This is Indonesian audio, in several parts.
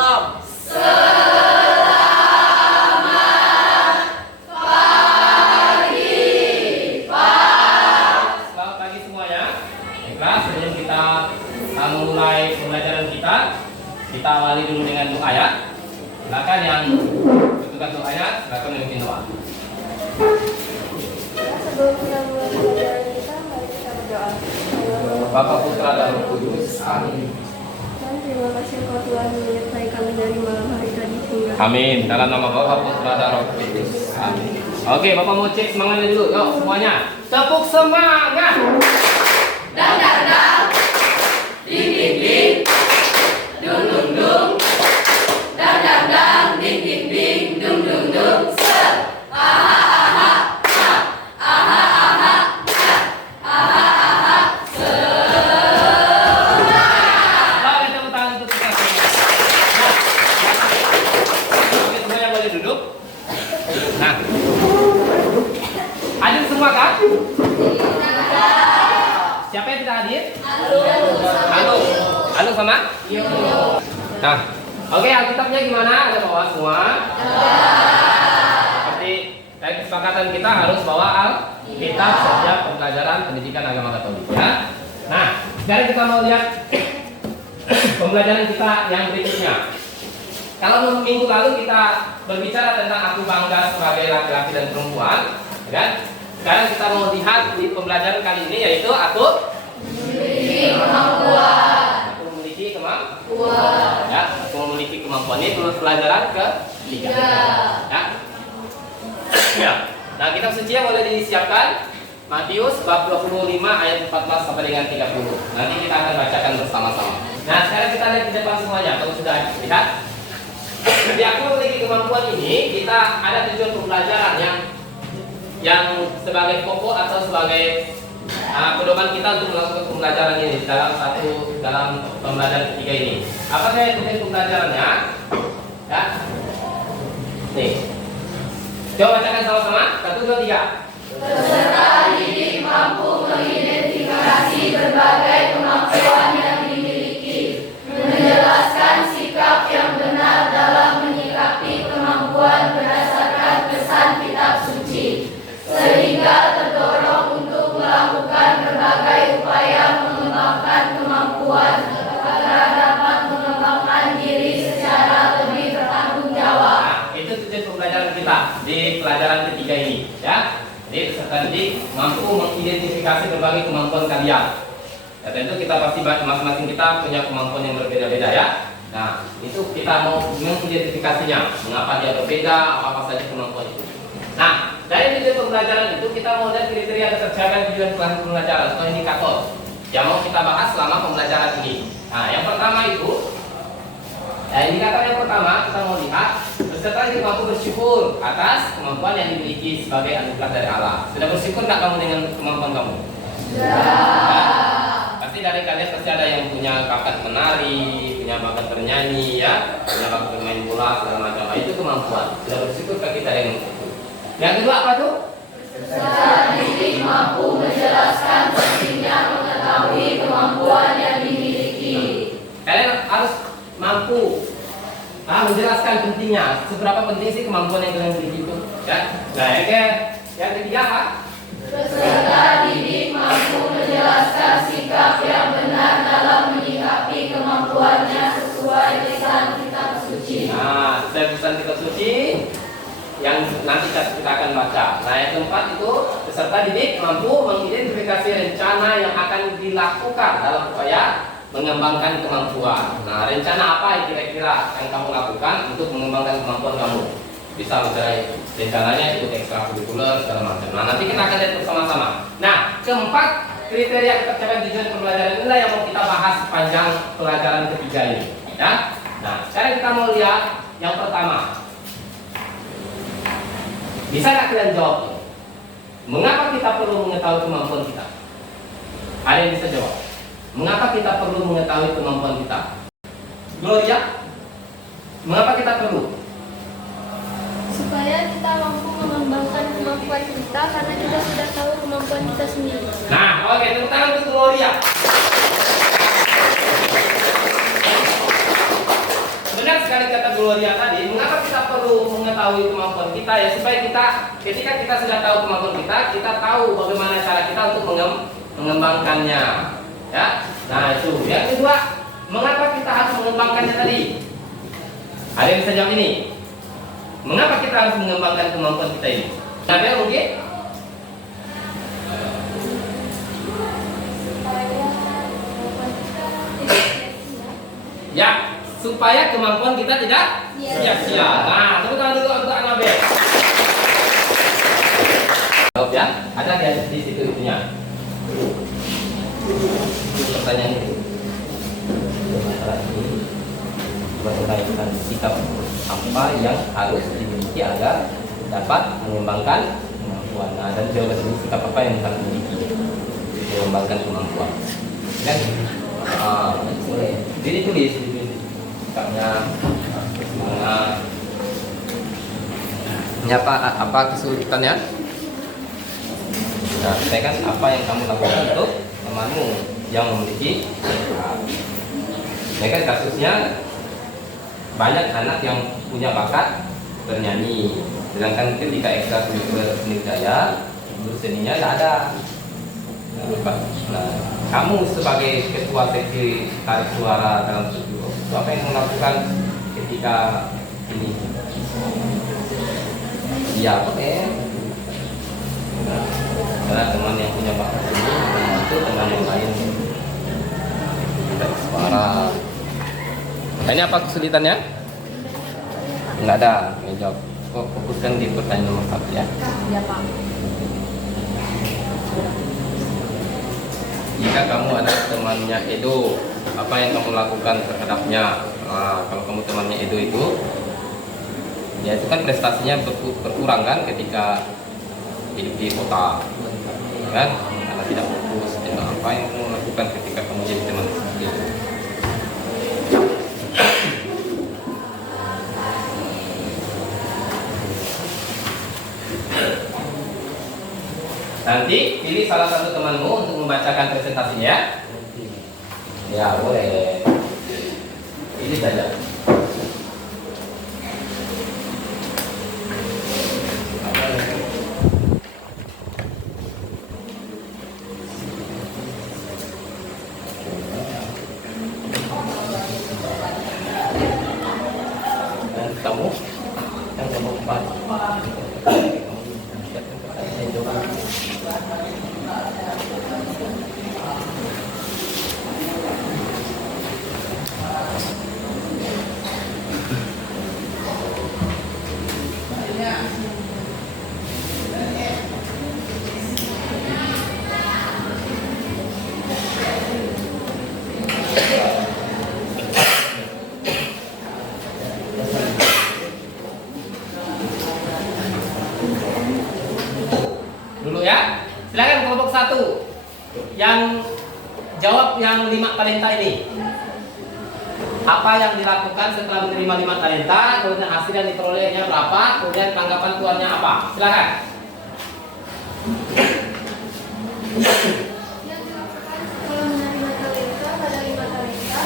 malam. Selamat pagi semuanya. Baiklah, sebelum kita memulai pembelajaran kita awali dulu dengan doa ya. Silakan yang bertugas doanya, silakan memimpin doa. Sebelum kita mulai pembelajaran kita, mari kita berdoa. Bapa, Putra, dan Roh Kudus. Amin. Dan terima kasih Engkau Tuhan menyertai kami dari malam hari tadi hingga. Amin. Dalam nama Bapa, Putra, dan Roh Kudus. Amin. Oke, Bapak mau cek semangatnya dulu. Yuk, semuanya. Tepuk semangat. Dang dang dang, ding ding ding, dung dung dung, dang dang dang, ding ding ding, dung dung dung, set, aha aha ha, aha aha ha, aha aha semangat. Oke, tepuk tangan untuk kita semua. Nah, oke, semuanya boleh duduk. Nah, hadir semua kan? Siapa yang tidak hadir? Halo sama? Nah, oke, Alkitabnya gimana? Ada bawa semua? Seperti dari kesepakatan kita harus bawa Alkitab setiap pembelajaran pendidikan agama Katolik ya. Nah, sekarang kita mau lihat pembelajaran kita yang berikutnya. Kalau minggu lalu kita berbicara tentang aku bangga sebagai laki-laki dan perempuan, kan? Sekarang kita mau lihat di pembelajaran kali ini yaitu aku Memiliki kemampuan. Aku memiliki kemampuan. Ya, aku memiliki kemampuan. Ini pelajaran ke-3. Ya. Ya. Nah, kitab suci yang boleh disiapkan Matius bab 25 ayat 14 sampai dengan 30. Nanti kita akan bacakan bersama-sama. Nah, sekarang kita lihat di depan semuanya. Kalau sudah lihat, jadi aku memiliki kemampuan ini, kita ada tujuan pembelajaran yang sebagai pokok atau sebagai pedoman kita untuk melakukan pembelajaran ini dalam pembelajaran ketiga ini. Apa saya tujuan pembelajarannya? Ya. Nih. Coba bacakan sama-sama. 1, 2, 3. Peserta didik mampu mengidentifikasi berbagai kemampuan yang dimiliki, menjelaskan sikap yang benar dalam menyikapi kemampuan berdasarkan pesan kitab suci, sehingga terdorong untuk melakukan berbagai upaya mengembangkan kemampuan agar dapat mengembangkan diri secara lebih bertanggung jawab. Nah, itu tujuan pembelajaran kita di pelajaran ketiga ini, ya. Jadi peserta didik mampu mengidentifikasi berbagai kemampuan kalian. Ya, tentu kita pasti masing-masing kita punya kemampuan yang berbeda-beda ya. Nah, itu kita mau mengidentifikasinya, mengapa dia berbeda, apa saja kemampuan itu. Nah, dari tujuan pembelajaran itu kita mau lihat kriteria keterjangkauan tujuan pembelajaran atau indikator yang mau kita bahas selama pembelajaran ini. Nah, yang pertama itu, indikator yang pertama kita mau lihat peserta didik mampu bersyukur atas kemampuan yang dimiliki sebagai anugerah dari Allah. Sudah bersyukur nggak kamu dengan kemampuan kamu? Ya. Pasti dari kalian pasti ada yang punya bakat menari, punya bakat bernyanyi, ya, punya bakat bermain bola segala macam. Nah, itu kemampuan. Sudah bersyukurkah kita dengan itu? Yang kedua apa tuh? Peserta didik mampu menjelaskan pentingnya mengetahui kemampuan yang dimiliki. Kalian harus mampu menjelaskan pentingnya. Seberapa penting sih kemampuan yang kalian miliki itu? Ya. Nah, yang ketiga apa? Peserta didik mampu menjelaskan sikap yang benar dalam menyikapi kemampuannya sesuai pesan kitab suci. Nah, pesan kitab suci yang nanti kita akan baca. Nah, yang keempat itu peserta didik mampu mengidentifikasi rencana yang akan dilakukan dalam upaya mengembangkan kemampuan. Nah, rencana apa yang kira-kira yang kamu lakukan untuk mengembangkan kemampuan kamu? Bisa misalnya rencananya ikut ekstrakurikuler segala macam. Nah, nanti kita akan lihat bersama-sama. Nah, keempat kriteria ketercapaian tujuan pembelajaran inilah yang mau kita bahas sepanjang pelajaran ketiga ini. Ya. Nah, sekarang kita mau lihat yang pertama. Bisa nggak kalian jawab? Mengapa kita perlu mengetahui kemampuan kita? Ada yang bisa jawab? Mengapa kita perlu mengetahui kemampuan kita? Gloria, mengapa kita perlu? Supaya kita mampu mengembangkan kemampuan kita karena kita sudah tahu kemampuan kita sendiri. Nah, oke, tepuk tangan untuk Gloria. benar sekali kata Gloria tadi. Mengapa kita perlu mengetahui kemampuan kita ya? Supaya kita, ketika kita sudah tahu kemampuan kita tahu bagaimana cara kita untuk mengembangkannya. Ya. Nah itu. Yang kedua, mengapa kita harus mengembangkannya tadi? Ada yang bisa jawab ini? Mengapa kita harus mengembangkan kemampuan kita ini? Ada yang mungkin? Ya, supaya kemampuan kita tidak sia-sia. Nah, tepuk tangan dulu untuk Anabel. Jawab ya, ada di situ itunya. Pertanyaan itu. Masalah ini berkaitan sikap apa yang harus dimiliki agar dapat mengembangkan kemampuan. Nah, dan jawaban ini sikap apa yang harus dimiliki mengembangkan kemampuan. Kan? Boleh. Jadi tulis sikapnya, semangat. Ini apa kesulitannya? Nah, saya kan apa yang kamu lakukan untuk temanmu yang memiliki. Ini kan kasusnya banyak anak yang punya bakat bernyanyi, sedangkan ketika ekstrakurikuler seni budaya, seninya tidak ada. Nah, kamu sebagai ketua seksi tarik suara dalam studio, apa yang melakukan ketika ini? Ya, karena teman yang punya bakat ini membantu teman yang lain tarik suara. Nah, ini apa kesulitannya? Enggak ada. Jawab. Fokuskan di pertanyaan nomor 1 ya. Ya Pak. Jika kamu ada temannya Edo, apa yang kamu lakukan terhadapnya? Nah, kalau kamu temannya Edo itu, ya itu kan prestasinya berkurang kan ketika hidup di kota, kan? Karena tidak fokus. Apa yang kamu lakukan ketika kamu jadi teman seperti itu? Nanti pilih salah satu temanmu untuk membacakan presentasinya ya. Ya boleh. Ini saja. Dan kamu yang nomor 4. Dulu ya, silakan kelompok 1 yang jawab yang 5 talenta ini. Apa yang dilakukan setelah menerima 5 talenta, kemudian hasil yang diperolehnya berapa, kemudian tanggapan tuannya apa? Silakan. Yang dilakukan setelah menerima talenta pada 5 talenta,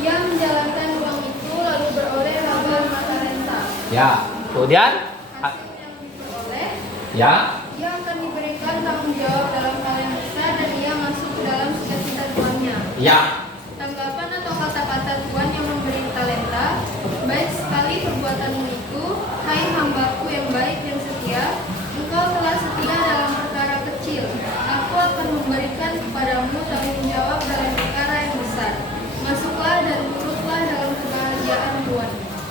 yang menjalankan uang itu lalu beroleh laba 5 talenta. Ya, kemudian Hasil yang diperoleh, ya, ia akan diberikan tanggung jawab dalam hal yang besar dan ia masuk ke dalam cita-cita tuannya. ya. Tanggapan atau kata-kata Tuhan yang memberi talenta, baik sekali perbuatanmu itu, hai hambaku yang baik dan setia, engkau telah setia dalam perkara kecil, aku akan memberikan kepadamu tanggung jawab dalam perkara yang besar. Masuklah dan turutlah dalam kebahagiaan Tuhan.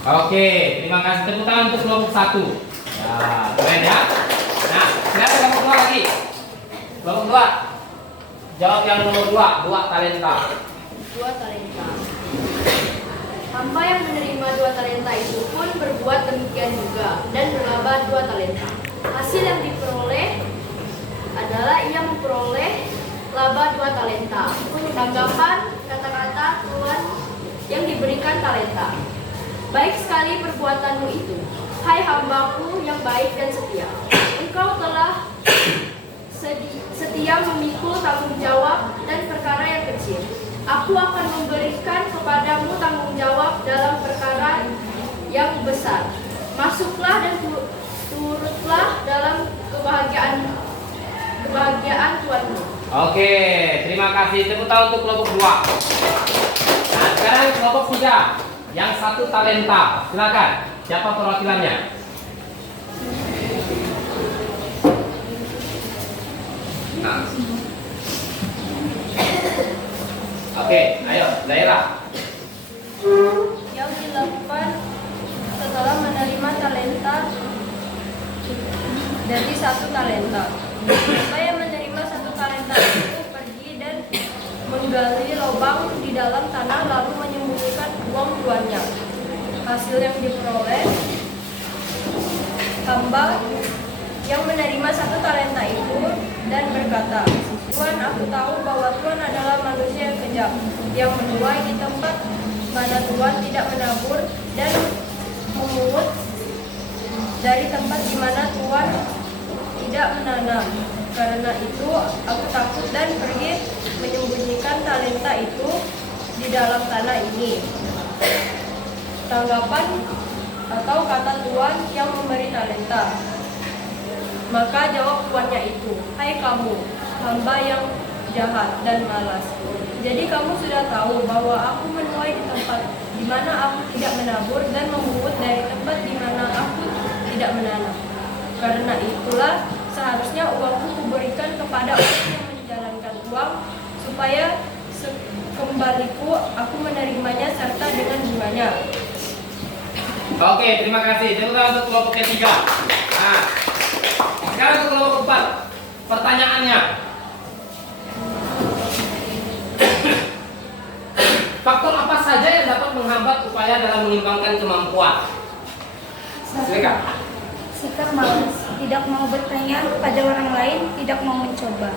Oke, terima kasih. Tepuk tangan untuk kelompok 1. Ya, keren ya. Nah, silakan kelompok 2 lagi. Kelompok 2. Jawab yang nomor 2 talenta. 2 talenta. Hamba yang menerima 2 talenta itu pun berbuat demikian juga dan berlaba 2 talenta. Hasil yang diperoleh adalah ia memperoleh laba 2 talenta. Tanggapan kata-kata Tuhan yang diberikan talenta. Baik sekali perbuatanmu itu, hai hambaku yang baik dan setia. Engkau telah setia memikul tanggung jawab dan perkara yang kecil. Aku akan memberikan kepadamu tanggung jawab dalam perkara besar. Masuklah dan turutlah dalam kebahagiaan Tuhanmu. Oke, terima kasih. Tepuk tangan untuk kelompok 2. Nah, sekarang kelompok 3 yang 1 talenta. Silakan. Siapa perwakilannya? Nah. Oke, ayo, daerah. Yang dilakukan setelah menerima talenta dari 1 talenta. Saya menerima 1 talenta itu pergi dan menggali lubang di dalam tanah lalu menyembunyikan uang tuannya. Hasil yang diperoleh, hamba yang menerima 1 talenta itu dan berkata, Tuhan, aku tahu bahwa Tuhan adalah manusia yang kejam, yang menuai di tempat mana Tuhan tidak menabur dan memungut dari tempat di mana Tuhan tidak menanam. Karena itu aku takut dan pergi menyembunyikan talenta itu di dalam tanah ini. Tanggapan atau kata Tuhan yang memberi talenta. Maka jawab tuannya itu, hai kamu, hamba yang jahat dan malas. Jadi kamu sudah tahu bahwa aku menuai di tempat di mana aku tidak menabur dan memungut dari tempat di mana aku tidak menanam. Karena itulah seharusnya uangku kuberikan kepada orang yang menjalankan uang, supaya kembaliku aku menerimanya serta dengan bunganya. Oke, terima kasih. Tepuk tangan untuk kelompok ketiga. Nah, sekarang untuk kelompok 4. Pertanyaannya, faktor apa saja yang dapat menghambat upaya dalam mengembangkan kemampuan? Silakan. Sikap malas, tidak mau bertanya pada orang lain, tidak mau mencoba.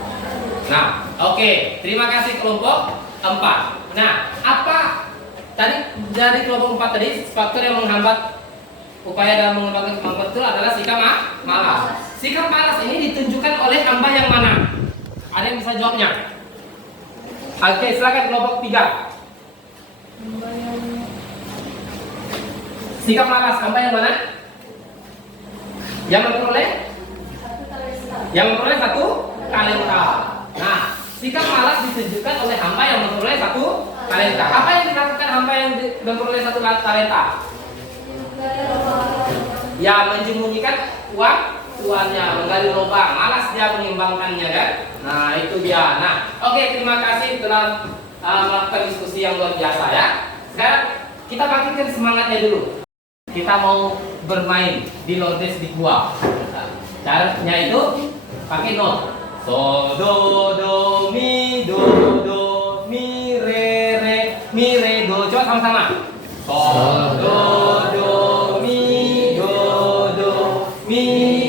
Nah, oke, terima kasih kelompok 4. Nah, apa tadi dari kelompok 4 tadi faktor yang menghambat upaya dalam mengembangkan kemampuan itu adalah sikap malas. Sikap malas ini ditunjukkan oleh hamba yang mana? Ada yang bisa jawabnya? Oke, silakan kelompok 3. Sikap malas hamba yang mana? Yang memperoleh 1 talenta. Nah, sikap malas ditunjukkan oleh hamba yang memperoleh 1 talenta. Apa yang dilakukan hamba yang memperoleh 1 talenta? Ya, menyembunyikan uang tuannya, menggali lubang. Malas dia mengembangkannya, kan? Nah, itu dia. Nah, oke, terima kasih telah melakukan diskusi yang luar biasa, ya. Sekarang kita bangkitkan semangatnya dulu. Kita mau bermain di Lourdes di gua. Caranya itu pakai not. So do mi re do. Coba sama-sama. So do mi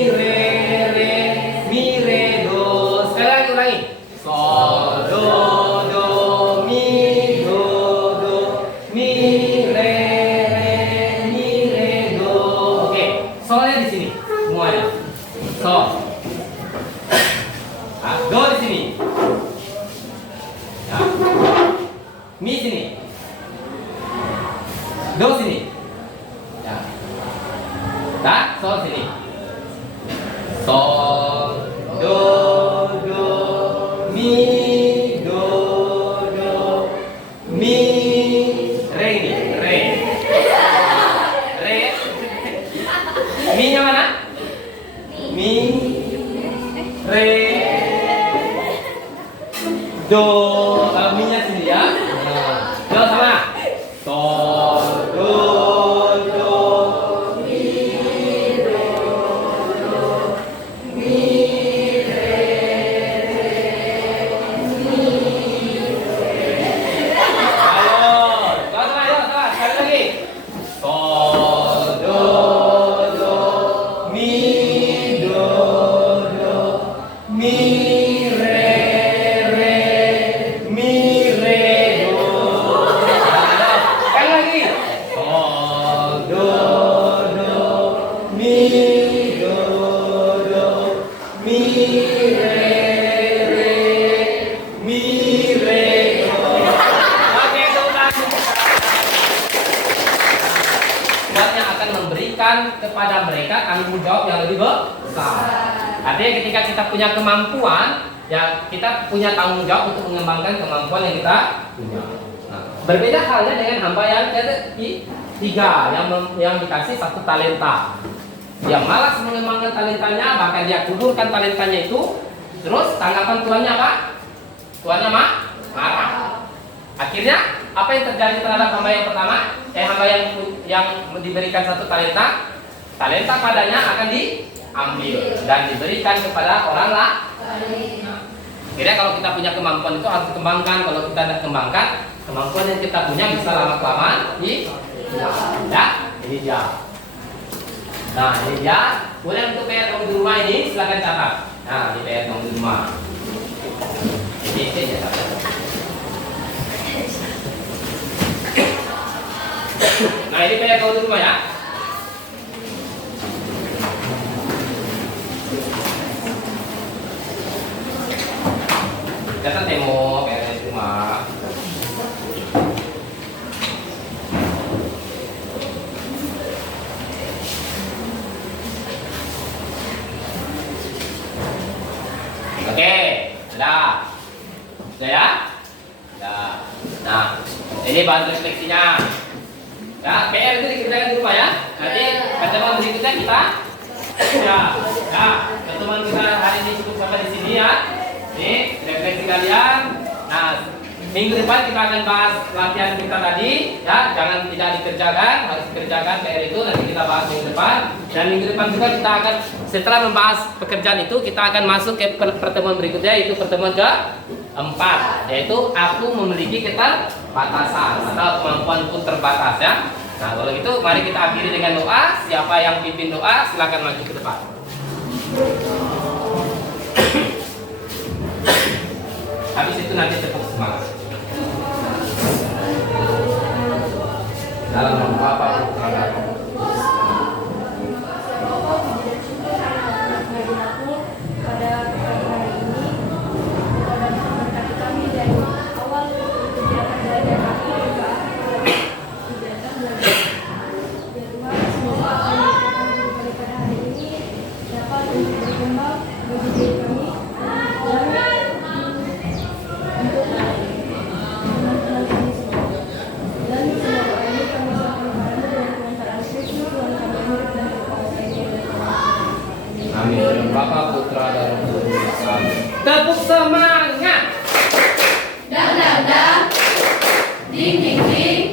re do. Sekali lagi ulangi. So do mi re do. Oke, solnya di sini semuanya. So. Nah, do di sini. Nah. Mi sini. Do sini. Ya. Nah, sol sini. Sol, do, mi, mi, re ini, re. Re. Mi-nya mana? Mi, re, do, mi-nya sini ya. Do sama. Sol, do, Tuhannya akan memberikan kepada mereka tanggung jawab yang lebih besar. Artinya ketika kita punya kemampuan, ya kita punya tanggung jawab untuk mengembangkan kemampuan yang kita punya. Nah, berbeda halnya dengan hamba yang ketiga yang dikasih satu talenta. Dia malas mengembangkan talentanya, bahkan dia kuburkan talentanya itu. Terus tanggapan tuannya apa? Tuannya marah. Akhirnya apa yang terjadi terhadap hamba yang pertama? Hamba yang diberikan satu talenta, talenta padanya akan diambil dan diberikan kepada orang lain. Nah, akhirnya kalau kita punya kemampuan itu harus dikembangkan. Kalau kita tidak kembangkan, kemampuan yang kita punya bisa lama-kelamaan hilang. Ya, ini dia. Nah, ini dia. Kemudian untuk PR kamu di rumah ini silakan catat. Nah, di PR kamu di rumah. Ini ya catat. Nah, ini PR kamu di rumah ya. Catat demo PR di rumah. Oke, sudah ya? Sudah. Nah, ini bahan refleksinya. Ya, PR itu dikerjakan di rumah ya. Nanti pertemuan berikutnya kita pertemuan kita hari ini cukup sampai di sini ya. Ini refleksi kalian. Nah, minggu depan kita akan bahas latihan kita tadi ya. Jangan tidak dikerjakan, harus dikerjakan PR itu. Nanti kita bahas minggu depan. Dan minggu depan juga kita akan, setelah membahas pekerjaan itu, kita akan masuk ke pertemuan berikutnya, yaitu pertemuan ke-4, yaitu aku memiliki keterbatasan atau kemampuanku terbatas ya. Nah, kalau gitu mari kita akhiri dengan doa. Siapa yang pimpin doa silakan maju ke depan. Habis itu nanti tepuk semangat. Dalam nama Bapa, Putra, dan Roh Kudus. Pada pagi hari ini, dan memberkati kami dari awal kegiatan belajar kami hingga kegiatan belajar di rumah. Semoga apa yang kita lakukan pada hari ini dapat berkembang bagi diri kami untuk teman-teman kami semua. Dan semoga ini kami serahkan kepadamu dengan pengantaran Kristus Tuhan kami murid dan kekuasaan ini. Amin. Bapa, Putra, dan Roh Kudus. Amin. Tepuk semangat. Dang dang dang, ding ding ding.